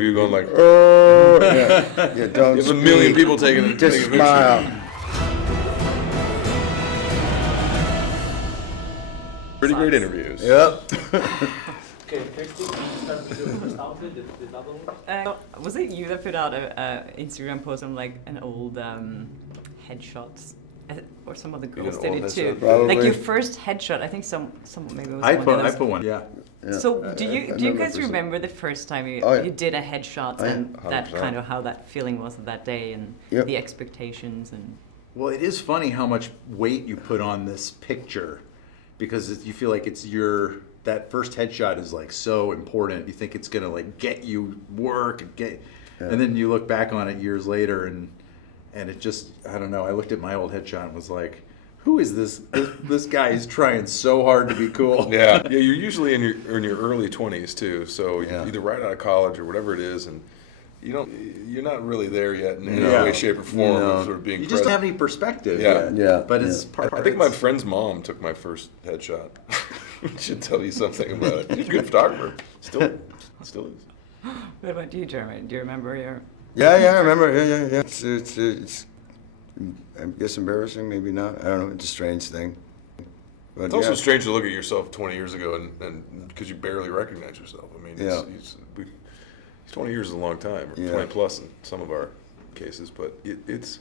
You're going like, oh, yeah, don't there's a speak. million people taking Just taking a smile. picture. Pretty great interviews. Yep. Okay, Kirsty, can you start with your first outfit, the double? Was it you that put out a Instagram post on like an old headshots? Or some of the girls an did old it too. headshot? Probably. Like your first headshot, I think some maybe it was I someone else. put one. Yeah. Yeah. So do you remember guys for some- remember the first time you, Oh, yeah. you did a headshot Oh, yeah. and that 100%. kind of how that feeling was that day and Yep. the expectations and Well, it is funny how much weight you put on this picture because you feel like it's that first headshot is like so important. You think it's gonna like get you work and and then you look back on it years later and it just, I don't know. I looked at my old headshot and was like, who is this? This guy is trying so hard to be cool. Yeah, you're usually in your early 20s too, so Yeah. either right out of college or whatever it is, and you're not really there yet in any Yeah. way, shape, or form No. of sort of being You just don't present. have any perspective. Yeah. yet. Yeah. But it's Yeah. part. I think my friend's mom took my first headshot. Should tell you something about it. He's a good photographer. Still is. what about you, Jeremy? Do you remember your Yeah, I remember. Yeah. It's I guess embarrassing, maybe not. I don't know. It's a strange thing. But It's also strange to look at yourself 20 years ago and because you barely recognize yourself. I mean, Yeah. 20 years is a long time, or Yeah. 20 plus in some of our cases, but it's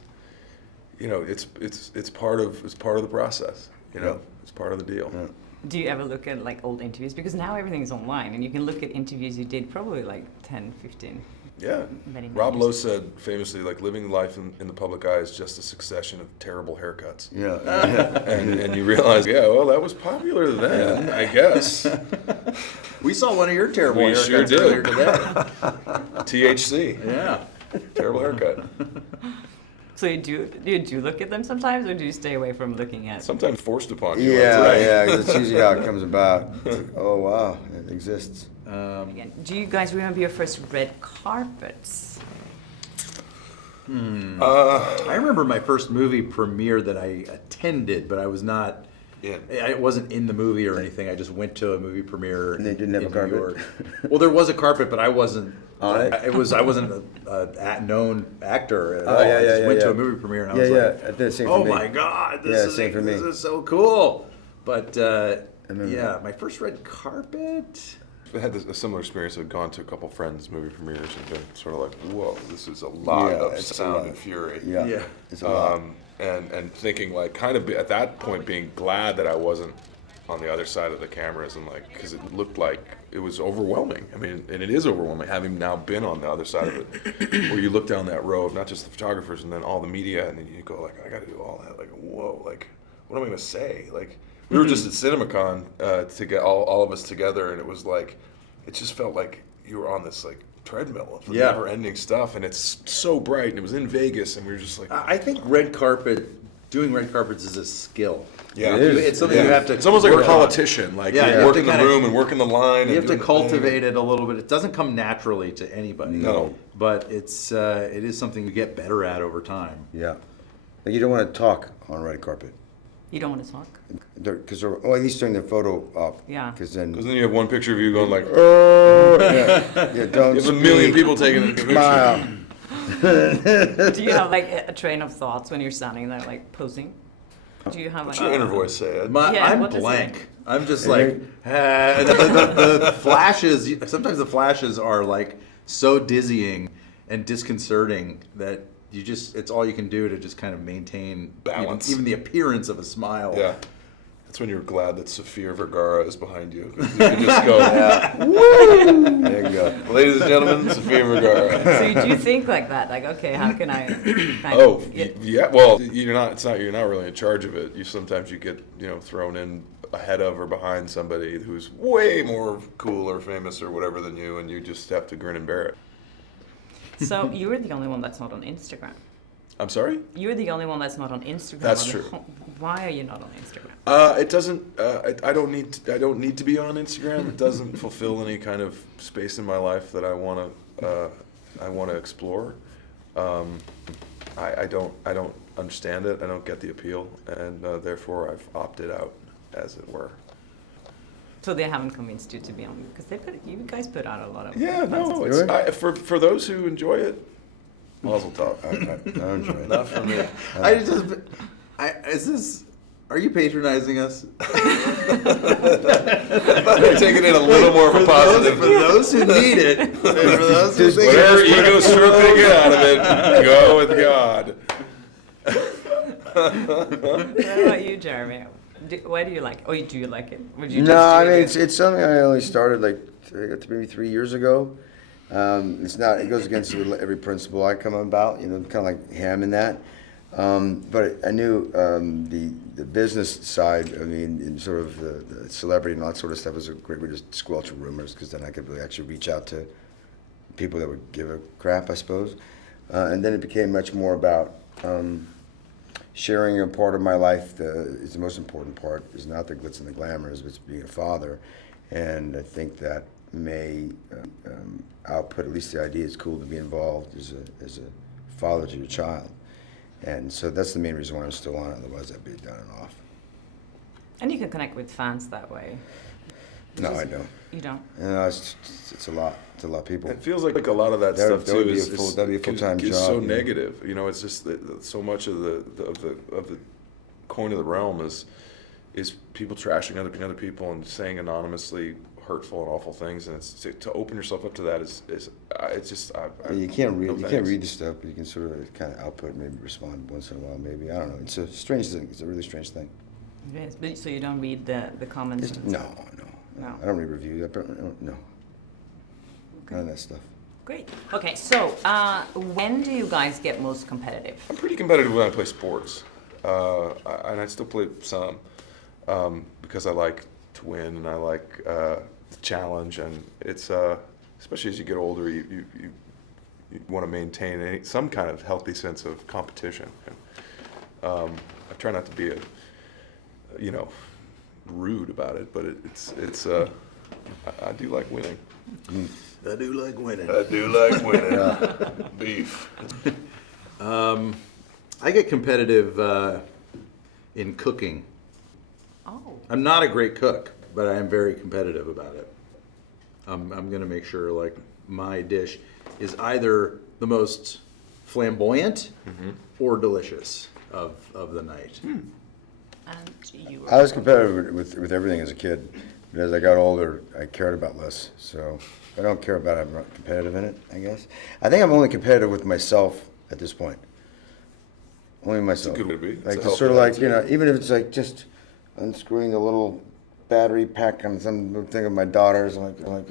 part of the process. Yeah. It's part of the deal. Yeah. do you ever look at like old interviews? Because now everything's online and you can look at interviews you did probably like 10, 15. Yeah. Many Rob years. Lowe said famously, like, living life in the public eye is just a succession of terrible haircuts. Yeah. And you realize, yeah, well, that was popular then, I guess. We saw one of your terrible We haircuts sure did. earlier today. THC. Yeah. Terrible haircut. So do you look at them sometimes or do you stay away from looking at Sometimes forced upon you. Yeah, Right. yeah. 'Cause it's usually how it comes about. It's like, oh wow, it exists. again? Do you guys remember your first red carpets? I remember my first movie premiere that I attended, but I was not. Yeah. I wasn't in the movie or anything. I just went to a movie premiere. And they didn't have a in carpet? New York. Well, there was a carpet, but I wasn't On it? I wasn't a known actor at Oh, all. yeah, I just yeah, went to yeah. a movie premiere and I Yeah, was yeah. like, I did the same for "Oh me. my god, Yeah, same for me. this is so cool!" But remember yeah, that. my first red carpet. I had a similar experience. I'd gone to a couple friends' movie premieres and been sort of like, whoa, this is a lot Yeah, of it's a sound lot. and fury. Yeah. Yeah. It's a lot. And thinking like kind of at that point being glad that I wasn't on the other side of the cameras and like because it looked like it was overwhelming. I mean, and it is overwhelming having now been on the other side of it, where you look down that row of not just the photographers and then all the media, and then you go like, I got to do all that. Like, whoa, like what am I gonna say? Like we were just at CinemaCon to get all of us together, and it was like it just felt like you were on this like treadmill of Yeah. never-ending stuff, and it's so bright, and it was in Vegas, and we were just like, I think doing red carpets is a skill. yeah, It is. It's something Yeah. you have to. It's almost like a work on. politician, like Yeah, you you have work to in the kinda- room and work in the line. You and have to doing the cultivate it a little bit. It doesn't come naturally to anybody. No. But it is something you get better at over time. Yeah. But you don't want to talk on red carpet. You don't want to talk? Because at least during the photo op. Yeah. Because then. Because then you have one picture of you going like, Oh, yeah. Yeah, don't there's a million speak. people taking a picture. Smile. Do you have like a train of thoughts when you're standing there like posing? Do you have like What's your inner voice say? Ed? Yeah, I'm what does it blank. mean? I'm just And like, and the flashes, sometimes the flashes are like so dizzying and disconcerting that it's all you can do to just kind of maintain Balance. even the appearance of a smile. Yeah. That's when you're glad that Sofia Vergara is behind you. 'Cause you can just go, There you go. ladies and gentlemen, Sofia Vergara. So do you think like that? Like, okay, how can I kind Oh, of get, yeah. Well, you're not really in charge of it. Sometimes you get, thrown in ahead of or behind somebody who's way more cool or famous or whatever than you, and you just have to grin and bear it. So you're the only one that's not on Instagram. I'm sorry? You're the only one that's not on Instagram. That's on the true. Why are you not on Instagram? It doesn't. I don't need to be on Instagram. It doesn't fulfill any kind of space in my life that I want to explore. I don't understand it. I don't get the appeal, and therefore I've opted out, as it were. So they haven't convinced you to be on because you guys put out a lot of Yeah, fun no, stuff. it's Really? for those who enjoy it, mazel tov. I enjoy it. Not for me. Are you patronizing us? They're taking it a little more of a positive. For those who need it. For those who think Whatever ego stroke they get out of it, go with God. What about you, Jeremy? Why do you like? Oh, do you like it? Would you No, just I do mean it? it's something I only started like maybe 3 years ago. It's not. It goes against every principle I come about. You know, kind of like Hamm in that. But I knew the business side. I mean, in sort of the celebrity and all that sort of stuff was a great way to squelch rumors because then I could really actually reach out to people that would give a crap, I suppose. And then it became much more about sharing a part of my life. Is the most important part. Is not the glitz and the glamour. It's being a father, and I think that may output at least the idea. It's cool to be involved as a father to your child. And so that's the main reason why I'm still on it. Otherwise, I'd be done and off. And you can connect with fans that way. No, I don't. You don't. No, it's a lot. It's a lot of people. It feels like a lot of that That stuff would- that would too be a is full- that'd be a full-time is job, so you know. negative. You know, it's just so much of the coin of the realm is people trashing other people and saying anonymously hurtful and awful things, and it's to open yourself up to that is it's just You can't read. no You can't thanks. read the stuff, but you can sort of kind of output, maybe respond once in a while. Maybe I don't know. It's a strange thing. It's a really strange thing. It is. But, so you don't read the comments? and No, stuff? No. I don't read reviews. No, none of that stuff. Great. Okay, so when do you guys get most competitive? I'm pretty competitive when I play sports, and I still play some because I like to win and I like the challenge, and it's especially as you get older, you want to maintain some kind of healthy sense of competition. And, I try not to be rude about it, but it's I do like winning. I do like winning. I do like winning. Beef. I get competitive in cooking. Oh. I'm not a great cook, but I am very competitive about it. I'm going to make sure like my dish is either the most flamboyant or delicious of the night. And you were I was competitive with everything as a kid, but as I got older, I cared about less. So I don't care about it. I'm not competitive in it, I guess. I think I'm only competitive with myself at this point. Only myself. good way to be. It's Like a just sort of healthy like, attitude. even if it's like just unscrewing the little battery pack on some thing of my daughter's, I'm like, oh,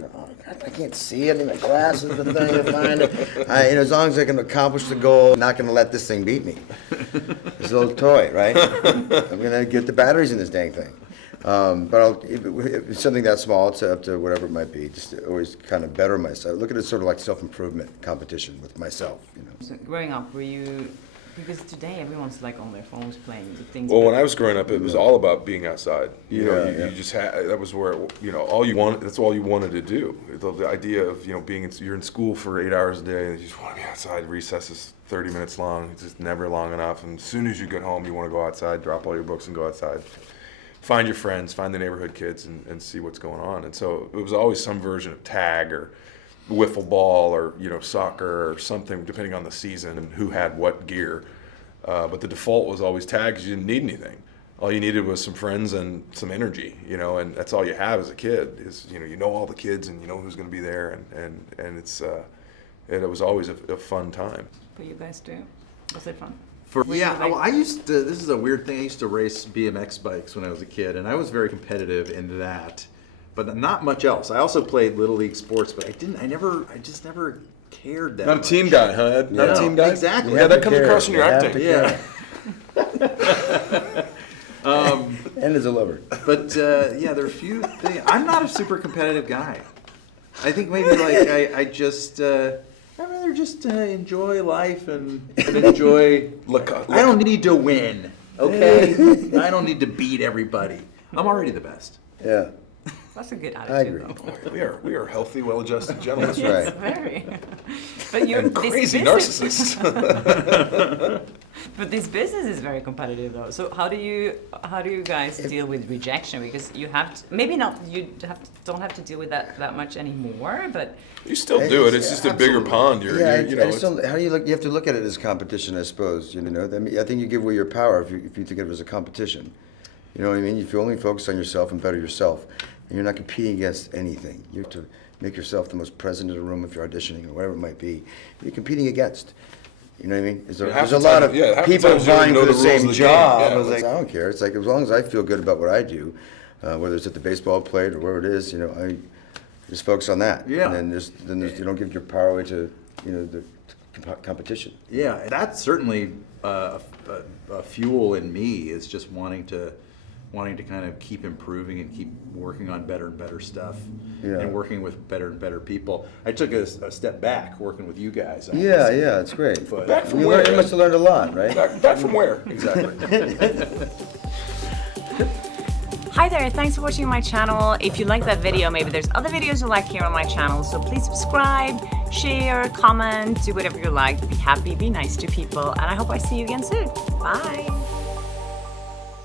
God, I can't see it. I need my glasses, but then I find it. As long as I can accomplish the goal, I'm not going to let this thing beat me. It's a little toy, right? I'm going to get the batteries in this dang thing. But if it's something that small, it's up to whatever it might be. Just to always kind of better myself. Look at it sort of like self-improvement competition with myself. so growing up, were you? Because today everyone's like on their phones playing the things. Well, but- when I was growing up, it was all about being outside. You know, Yeah, you just had, that was where, all you wanted, that's all you wanted to do. The idea of, you're in school for 8 hours a day and you just want to be outside. Recess is 30 minutes long. It's just never long enough. And as soon as you get home, you want to go outside, drop all your books and go outside. Find your friends, find the neighborhood kids and see what's going on. And so it was always some version of tag or wiffle ball or, soccer or something, depending on the season and who had what gear. But the default was always tag because you didn't need anything. All you needed was some friends and some energy, and that's all you have as a kid is, you know all the kids and you know who's going to be there and it was always a fun time. For you guys too? Was it fun? I used to, this is a weird thing, I used to race BMX bikes when I was a kid, and I was very competitive in that, but not much else. I also played Little League sports, but I just never cared that Not a much. team guy, huh? Ed? Not a No, team guy? exactly. Yeah, that comes across in your You have acting. to Yeah. And as a lover. But there are a few things. I'm not a super competitive guy. I think maybe like I'd rather just enjoy life and enjoy. I don't need to win, okay? I don't need to beat everybody. I'm already the best. Yeah, That's a good attitude. I agree. Though. We are healthy, well-adjusted gentlemen. That's Yes, right. very. But you And crazy this is- narcissists. But this business is very competitive, though. So how do you guys deal with rejection? Because you have to, maybe not don't have to deal with that much anymore, but You still do it. It's just a bigger pond. You know. It's- how do you look? You have to look at it as competition, I suppose. You know, I mean, I think you give away your power if you think of it as a competition. You know what I mean? If you only focus on yourself and better yourself, and you're not competing against anything, you have to make yourself the most present in the room if you're auditioning or whatever it might be. You're competing against. You know what I mean? There's half a the lot time- of yeah, half the people times you don't vying know for the the rules of same the game. job. Yeah, I was like, it's- I don't care. It's like as long as I feel good about what I do, whether it's at the baseball plate or wherever it is, you know, I just focus on that. Yeah. And then you don't give your power away to, you know, the competition. Yeah, that's certainly a fuel in me, is just wanting to kind of keep improving and keep working on better and better stuff, Yeah. and working with better and better people. I took a step back working with you guys. Yeah, yeah, it's great. But- Back from You where? must have learned a lot, right? Back from where? Exactly. Hi there, thanks for watching my channel. If you like that video, maybe there's other videos you like here on my channel, so please subscribe, share, comment, do whatever you like. Be happy, be nice to people, and I hope I see you again soon. Bye.